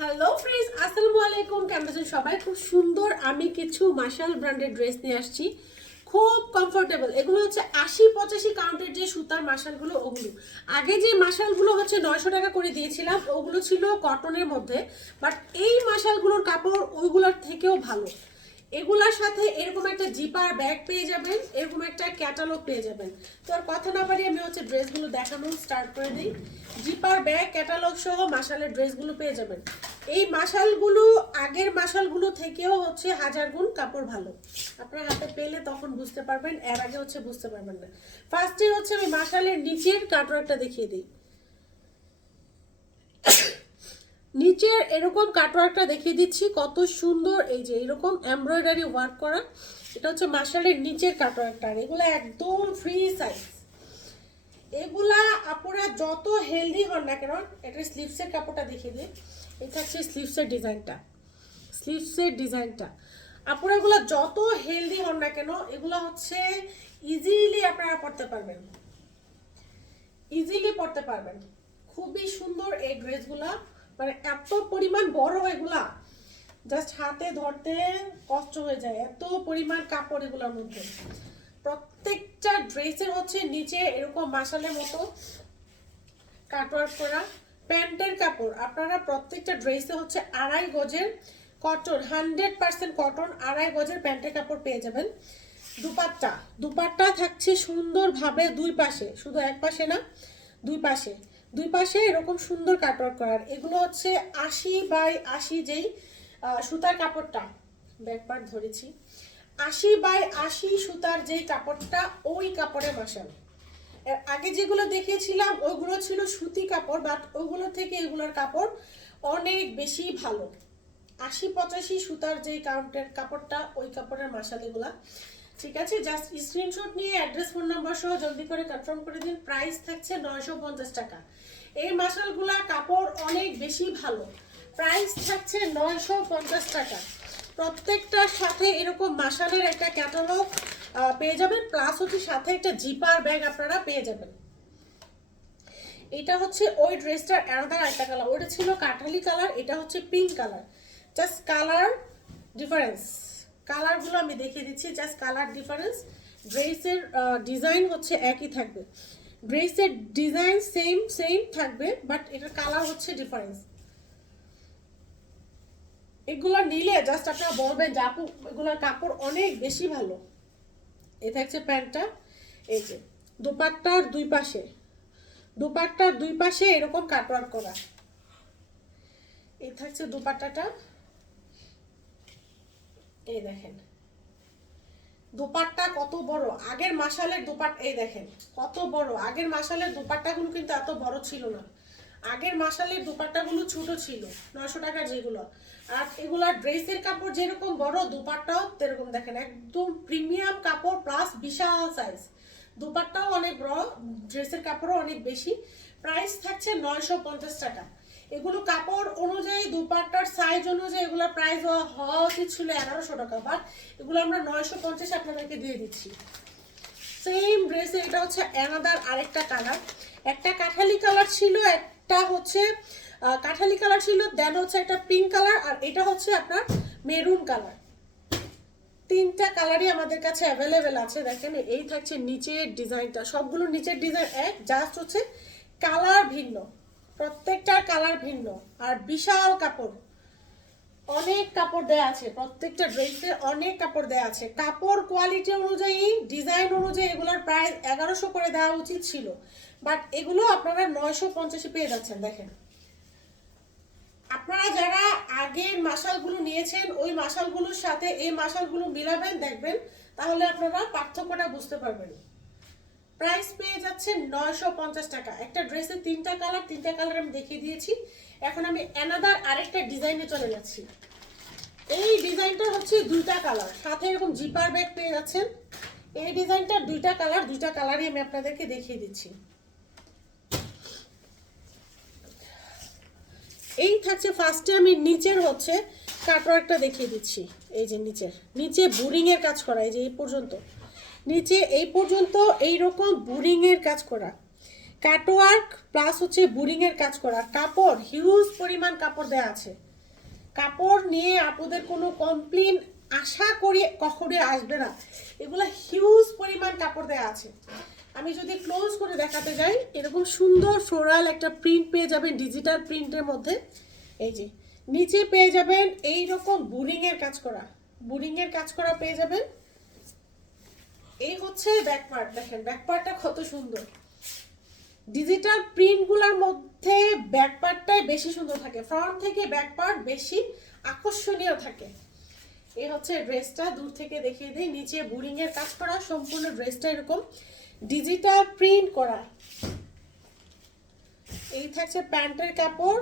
Hello friends আসসালামু আলাইকুম কেমন আছেন সবাই? খুব সুন্দর আমি কিছু মার্শাল ব্র্যান্ডের ড্রেস নিয়ে আসছি। খুব কমফোর্টেবল এগুলো হচ্ছে আশি পঁচাশি কাউন্টের যে সুতার মার্শালগুলো ওগুলো। আগে যে মার্শালগুলো হচ্ছে নয়শো টাকা করে দিয়েছিলাম, ওগুলো ছিল কটনের মধ্যে। বাট এই মার্শালগুলোর কাপড় ওইগুলোর থেকেও ভালো। এগুলোর সাথে এরকম একটা জিপার ব্যাগ পেয়ে যাবেন, এরকম একটা ক্যাটালগ পেয়ে যাবেন। তো আর কথা না পারি আমি হচ্ছে ড্রেসগুলো দেখানো স্টার্ট করে দিই। জিপার ব্যাগ ক্যাটালগ সহ মাসালের ড্রেসগুলো পেয়ে যাবেন। এই মাসালগুলো আগের মাসালগুলো থেকেও হচ্ছে হাজার গুণ কাপড় ভালো। আপনার হাতে পেলে তখন বুঝতে পারবেন, এর আগে হচ্ছে বুঝতে পারবেন না। ফার্স্টে হচ্ছে আমি মাসালের নিচের কাটওয়ার্কটা দেখিয়ে দিই। নিচের এরকম কাটওয়ার্কটা দেখিয়ে দিচ্ছি, কত সুন্দর এই যে এরকম এমব্রয়ডারি ওয়ার্ক করা। এটা হচ্ছে মার্শালের নিচের কাটওয়ার্কটা এগুলো একদম ফ্রি সাইজ এগুলা আপনারা যত হেলদি হন না কেন এটা স্লিভসের কাপড়টা দেখিয়ে দিই। এটা হচ্ছে স্লিভসের ডিজাইনটা। স্লিভসের ডিজাইনটা। আপনারা এগুলো যত হেলদি হন না কেন, এগুলো হচ্ছে ইজিলি আপনারা পড়তে পারবেন। ইজিলি পড়তে পারবেন। খুবই সুন্দর এই ড্রেসগুলা। মানে এত পরিমাণ বড় এগুলা। জাস্ট হাতে ধরতে কষ্ট হয়ে যায়। এত পরিমাণ কাপড় এগুলোর মধ্যে। প্রত্যেকটা ড্রেসের হচ্ছে নিচে এরকম মাসালের মতো কাটওয়ার্ক করা। প্যান্টের কাপড়, আপনারা প্রত্যেকটা ড্রেসে হচ্ছে আড়াই গজের কটন হান্ড্রেড পার্সেন্ট কটন আড়াই গজের প্যান্টের কাপড় পেয়ে যাবেন। দুপাট্টা দুপাট্টা থাকছে সুন্দরভাবে দুই পাশে, শুধু এক পাশে না, দুই পাশে। দুই পাশে এরকম সুন্দর কাটওয়ার্ক করার এগুলো হচ্ছে আশি বাই আশি যেই সুতার কাপড়টা। ব্যাকপার্ট ধরেছি। আশি বাই আশি সুতার যেই কাপড়টা, ওই কাপড়ের মশাল এর আগে যেগুলো দেখিয়েছিলাম ওইগুলো ছিল সুতি কাপড় বাট ওইগুলো থেকে এগুলোর কাপড় অনেক বেশি ভালো। আশি পঁচাশি সুতার যে কাউন্টের কাপড়টা, ওই কাপড়ের মাসাল এগুলা ঠিক আছে জাস্ট স্ক্রিনশট নিয়ে অ্যাড্রেস ফোন নাম্বার সহ জলদি করে কনফার্ম করে দিন। প্রাইস থাকছে নয়শো পঞ্চাশ টাকা। এই মাসালগুলা কাপড় অনেক বেশি ভালো। প্রাইস থাকছে নয়শো পঞ্চাশ টাকা। প্রত্যেকটার সাথে এরকম মাসালের একটা ক্যাটালগ পেয়ে যাবেন প্লাস হচ্ছে সাথে একটা জিপার ব্যাগ আপনারা পেয়ে যাবেন। এটা হচ্ছে ওই ড্রেসটার আলাদা একটা কালার ওইটা ছিল কাঠালি কালার এটা হচ্ছে pink colour just colour difference কালারগুলো আমি দেখিয়ে দিচ্ছি জাস্ট কালার ডিফারেন্স ড্রেসের ডিজাইন হচ্ছে একই থাকবে। ড্রেসের ডিজাইন সেম সেম থাকবে বাট এটার কালার হচ্ছে ডিফারেন্স এগুলো নিলে জাস্ট আপনারা বলবেন যে, আপু, এগুলোর কাপড় অনেক বেশি ভালো। এটা থাকছে প্যান্টটা। এই যে, দুপাট্টার দুই পাশে। দুপাট্টার দুই পাশে এরকম কাটওয়ার্ক করা। এই থাকছে দুপাট্টাটা। এই দেখেন। দুপাট্টা কত বড়। আগের মাসালের দুপাট এই দেখেন, কত বড়। আগের মাসালের দুপাট্টাগুলো কিন্তু এত বড় ছিল না। আগের মাসালের দুপাট্টাগুলো ছোট ছিল, নয়শো টাকার যেগুলো। আর এগুলা ড্রেসের কাপড় যেরকম বড়, দুপাট্টাও সেরকম দেখেন, একদম প্রিমিয়াম কাপড় প্লাস বিশাল সাইজ দুপাট্টাও অনেক বড়, ড্রেসের কাপড়ও অনেক বেশি। প্রাইস থাকছে নয়শো পঞ্চাশ টাকা। এগুলো কাপড় অনুযায়ী, দুপাট্টার সাইজ অনুযায়ী এগুলো প্রাইস হওয়া উচিত ছিল এগারোশো টাকা বাট এগুলো আমরা নয়শো পঞ্চাশ আপনাদেরকে দিয়ে দিচ্ছি। সেম ড্রেসে এটা হচ্ছে অ্যানাদার আরেকটা কালার একটা কাঠালি কালার ছিল একটা হচ্ছে কাঠালি কালার ছিল দেন হচ্ছে একটা পিঙ্ক কালার আর এটা হচ্ছে আপনার মেরুন কালার তিনটা কালারই আমাদের কাছে অ্যাভেলেবেল আছে, দেখেন, এই থাকছে নিচের ডিজাইনটা সবগুলো নিচের ডিজাইন এক জাস্ট হচ্ছে কালার ভিন্ন প্রত্যেকটার কালার ভিন্ন, আর বিশাল কাপড়। অনেক কাপড় দেয়া আছে, প্রত্যেকটা ড্রেসে অনেক কাপড় দেয়া আছে। কাপড় কোয়ালিটি অনুযায়ী ডিজাইন অনুযায়ী এগুলোর প্রাইস এগারোশো করে দেওয়া উচিত ছিল। বাট এগুলো আপনারা নয়শো পঞ্চাশে পেয়ে যাচ্ছেন, দেখেন। আপনারা যারা আগের মাসালগুলো নিয়েছেন, ওই মাসালগুলোর সাথে এই মাসালগুলো মিলাবেন, দেখবেন, তাহলে আপনারা পার্থক্যটা বুঝতে পারবেন। প্রাইস পেয়ে যাচ্ছে নয়শো পঞ্চাশ টাকা। একটা ড্রেসের তিনটা কালার তিনটা কালার আমি দেখিয়ে দিয়েছি। এখন আমি অ্যানাদার আরেকটা ডিজাইনে চলে যাচ্ছি। এই ডিজাইনটা হচ্ছে দুইটা কালার সাথে এরকম জিপার ব্যাগ পেয়ে যাচ্ছেন। এই ডিজাইনটার দুইটা কালার দুইটা কালারই আমি আপনাদেরকে দেখিয়ে দিচ্ছি। এই থাকছে ফার্স্টে আমি নিচের হচ্ছে কাটওয়ার্কটা দেখিয়ে দিচ্ছি। এই যে নিচের, নিচে বুরিং এর কাজ করা, এই যে এই পর্যন্ত। নিচে এই পর্যন্ত এই রকম বুরিং এর কাজ করা। কাটওয়ার্ক প্লাস হচ্ছে বুরিং এর কাজ করা। কাপড় হিউজ পরিমাণ কাপড় দেওয়া আছে। কাপড় নিয়ে আপুদের কোনো কমপ্লেন আশা করি কখনোই আসবে না। এগুলো হিউজ পরিমাণ কাপড় দেওয়া আছে। আমি যদি ক্লোজ করে দেখাতে যাই, এরকম সুন্দর ফ্লোরাল একটা প্রিন্ট পেয়ে যাবেন ডিজিটাল প্রিন্টের মধ্যে। এই যে, নিচে পেয়ে যাবেন এই রকম বুরিংয়ের কাজ করা। বুরিংয়ের কাজ করা পেয়ে যাবেন। এই হচ্ছে ব্যাক পার্ট দেখেন ব্যাক পার্টটা কত সুন্দর। ডিজিটাল প্রিন্টগুলোর মধ্যে ব্যাক পার্টটাই বেশি সুন্দর থাকে। ফ্রন্ট থেকে ব্যাক পার্ট বেশি আকর্ষণীয় থাকে। এই হচ্ছে ড্রেসটা, দূর থেকে দেখিয়ে দিই। নিচে বুরিং এর কাজ করা, সম্পূর্ণ ড্রেসটা এরকম ডিজিটাল প্রিন্ট করা। এই থাকছে প্যান্টের কাপড়।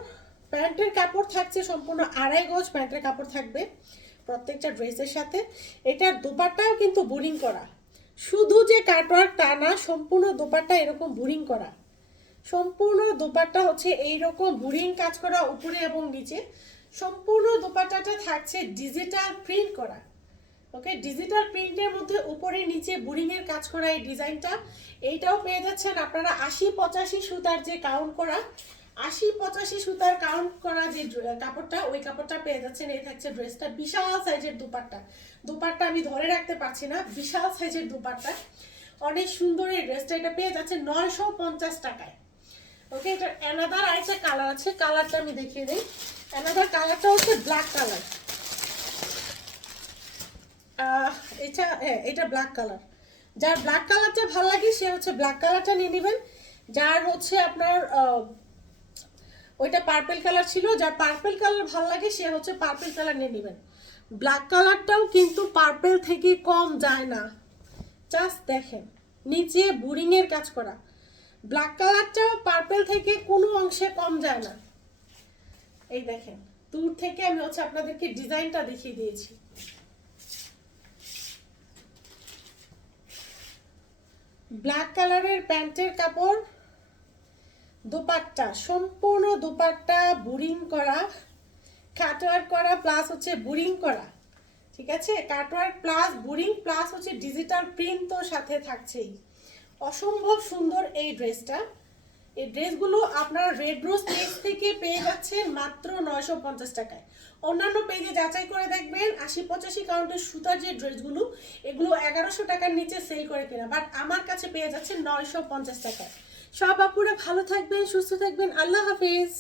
প্যান্টের কাপড় থাকছে সম্পূর্ণ আড়াই গজ প্যান্টের কাপড় থাকবে প্রত্যেকটা ড্রেসের সাথে। এটার দোপাট্টাও কিন্তু বোরিং করা। শুধু যে কাটওয়ার্ক তা না, সম্পূর্ণ দোপাট্টা এরকম বোরিং করা। সম্পূর্ণ দোপাট্টা হচ্ছে এই রকম বুরিং কাজ করা উপরে এবং নিচে। সম্পূর্ণ দোপাট্টাটা থাকছে ডিজিটাল প্রিন্ট করা। ওকে ডিজিটাল প্রিন্টের মধ্যে উপরে নিচে বুরিং এর কাজ করা এই ডিজাইনটা। এইটাও পেয়ে যাচ্ছেন আপনারা আশি পঁচাশি সুতার যে কাউন্ট করা, আশি পঁচাশি সুতার কাউন্ট করা যে কাপড়টা, ওই কাপড়টা পেয়ে যাচ্ছেন। এই থাকছে ড্রেসটা বিশাল সাইজের দুপাট্টা। দুপাট্টা আমি ধরে রাখতে পারছি না, বিশাল সাইজের দুপাট্টা। অনেক সুন্দর এই ড্রেসটা এটা পেয়ে যাচ্ছে নয়শো পঞ্চাশ টাকায়। ওকে এটা অ্যানাদার আরেকটা কালার আছে কালারটা আমি দেখিয়ে দিই। অ্যানাদার কালারটা হচ্ছে ব্ল্যাক কালার এটা হ্যাঁ এটা ব্ল্যাক কালার যার ব্ল্যাক কালারটা ভালো লাগে, সে হচ্ছে ব্ল্যাক কালারটা নিয়ে নেবেন। যার হচ্ছে আপনার ওইটা পার্পেল কালার ছিল, যার পার্পেল কালার ভালো লাগে, সে হচ্ছে পার্পেল কালার নিয়ে নেবেন। ব্ল্যাক কালারটাও কিন্তু পার্পেল থেকে কম যায় না। জাস্ট দেখেন, নিচে বুরিং এর কাজ করা। ব্ল্যাক কালারটাও পার্পেল থেকে কোনো অংশে কম যায় না। এই দেখেন, দূর থেকে আমি হচ্ছে আপনাদেরকে ডিজাইনটা দেখিয়ে দিয়েছি। ব্ল্যাক কালারের প্যান্টের কাপড়, দোপাট্টা, সম্পূর্ণ দোপাট্টা বুরিং করা কাটওয়ার্ক করা প্লাস হচ্ছে বুরিং করা, ঠিক আছে? কাটওয়ার্ক প্লাস বুরিং প্লাস হচ্ছে ডিজিটাল প্রিন্ট তো সাথে থাকছেই। অসম্ভব সুন্দর এই ড্রেসটা। এই ড্রেসগুলো আপনার রেড রোজ পেজ থেকে পেয়ে যাচ্ছেন মাত্র নয়শো পঞ্চাশ টাকায়। অন্যান্য পেজে যাচাই করে দেখবেন আশি পঁচাশি কাউন্টের সুতার যে ড্রেসগুলো, এগুলো এগারোশো টাকার নিচে সেল করে কেনা। বাট আমার কাছে পেয়ে যাচ্ছে নয়শো পঞ্চাশ টাকায়। সব আপুরা ভালো থাকবেন, সুস্থ থাকবেন। আল্লাহ হাফিজ।